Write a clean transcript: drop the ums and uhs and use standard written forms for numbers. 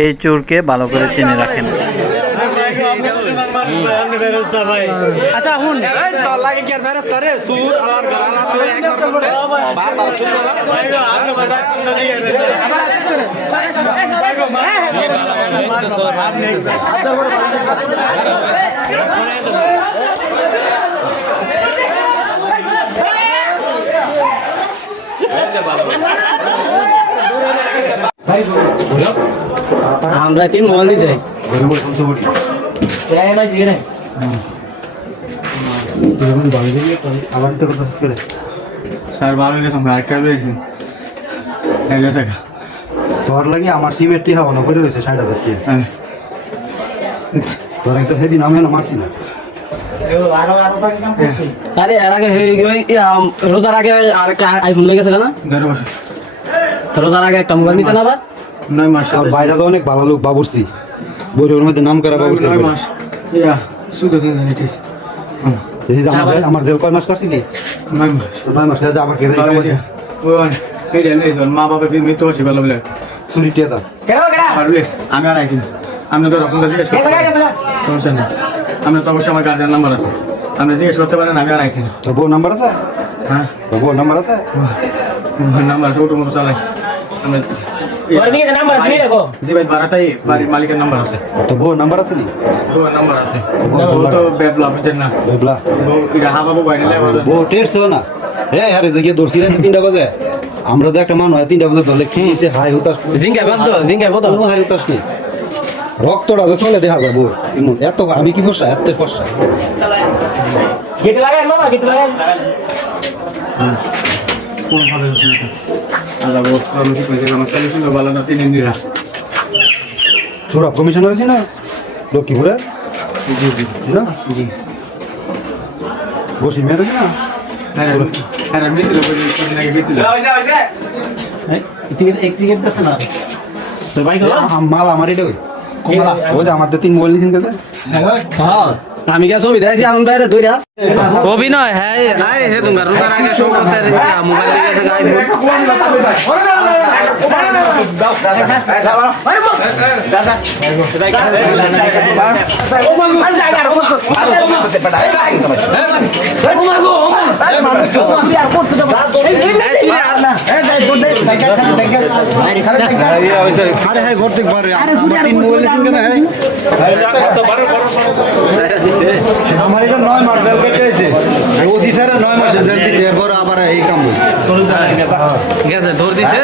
এই চোরকে ভালো করে চিনে রাখেন। আচ্ছা হুন লাগে কি আর ফেরেস্তা রে সুর আর গরালা তো একবার করতে বারবার সুর আমরা কি মোবাইল দিয়ে যাই স্যার ভালো গেছে আরেকটা রয়েছে তোর লাগে আমার সিমেট্রি হওয়া করে রয়েছে 60,000 টাকা। তোর একটা হেভি নামে না মারছি না। আরে এর আগে রোজার আগে আর আইফোন লেগেছে না রোজার আগে একটা মোবাইল নিছে না আবার 9 মাস আর বাইরে তো অনেক ভালো লোক বাবুর্চি বইয়ের মধ্যে নাম করা বাবুর্চি 9 মাস ইয়া শুধু দিন জানিস আমার জেল কয় মাস করছিলি 9 মাস 9 মাস খেয়ে আবার খেয়ে এই রেলেশন মা বাবার মৃত্যু হচ্ছে ভালো বলে চুরি টিয়া দাও আমি আর আইছি আপনি তো রকম জিজ্ঞেস সমস্যা নেই আপনি তো অবশ্যই আমার গার্জিয়ান নাম্বার আছে আপনি জিজ্ঞেস করতে পারেন আমি আর আইছি না তোর বউ নাম্বার আছে হ্যাঁ তোর বউ নাম্বার আছে নাম্বার আছে ওটু মোটো চালাই আমি জি ভাই বারাতাই বাড়ির মালিকের নাম্বার আছে তোর বউ নাম্বার আছে নি বউর নাম্বার আছে ও তো বেবলা বুঝছেন না বেবলা বউ এটা হাবাবু বাইরে বউ টেস্ট না আরে যে দর্শি না 3টা বাজে আমরা তো একটা মানুষ 3টা বাজে ধরলে খেয়েছে হাই হতাশ জিঙ্গা বাদ দাও জিঙ্গা বাদ দাও কোনো হাই হতাশ নেই রক্তটা তো চলে দেখা যাবো এত আমি কি ফসা এত ফসা গেট লাগাই মামা গেট লাগাই কোন ভালো হচ্ছে না আল্লাহ বউ আমি কি কইছি আমার ছেলে শুনে ভালো না 3 দিন রা সৌরভ কমিশন হয়েছি না লক্ষ্মীপুরে জি জি না জি বসি মেয়ে না আরে মিছিল করে কোন লাগে মিছিল টিকিট আছে না তো ভাই মাল আমার এটা ওই যে আমার তো 3 মোবাইল নিয়েছেন কেন হ্যাঁ আমি কে ছবি দেখছি আনন্দ বাইরে দইরা অভিনয় হ্যাঁ হ্যাঁ হে তোমার রোজার আগে শো করতে মোবাইল দিয়ে গেছে আরে হ্যাঁ ঘর থেকে পারে আমার 3 মোবাইল নিয়েছেন কেন আমার এটা 9 মাস জেল কেটেছে ওসি স্যার 9 মাস জেল দিছে এরপর আবার এই কাম গেছে ধর দিছে